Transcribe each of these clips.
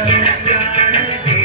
बुलाते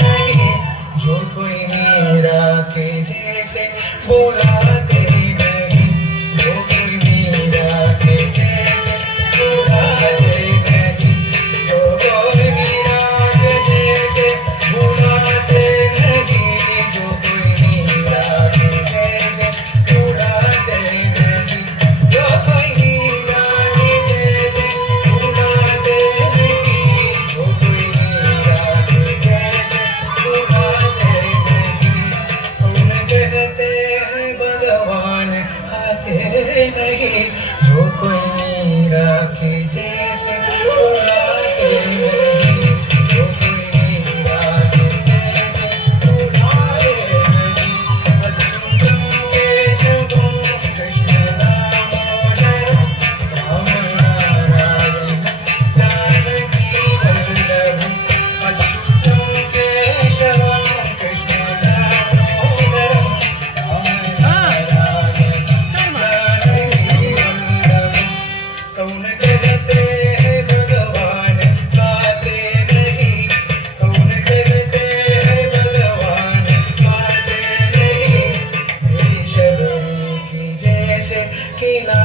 नहीं, जो कोई मीरा के जैसे बुलाते नहीं, जो कोई मीरा के जैसे बुलाते नहीं, जो कोई मीरा के जैसे बुलाते नहीं, जो कोई मीरा के जैसे बुलाते नहीं, जो कोई मीरा के जैसे बुलाते नहीं। उन कहते भगवान आते नहीं, जो कोई मीरा के जैसे बुलाते नहीं, जो कोई मीरा के जैसे बुलाते नहीं। अच्युतम केशवम कृष्ण दामोदरम राम नारायण जानकी वल्लभम। अच्युतम केशवम कृष्ण दामोदरम कौन कहते हैं भगवान आते नहीं, कौन कहते हैं भगवान आते नहीं, मेरी शबरी की जैसे खिला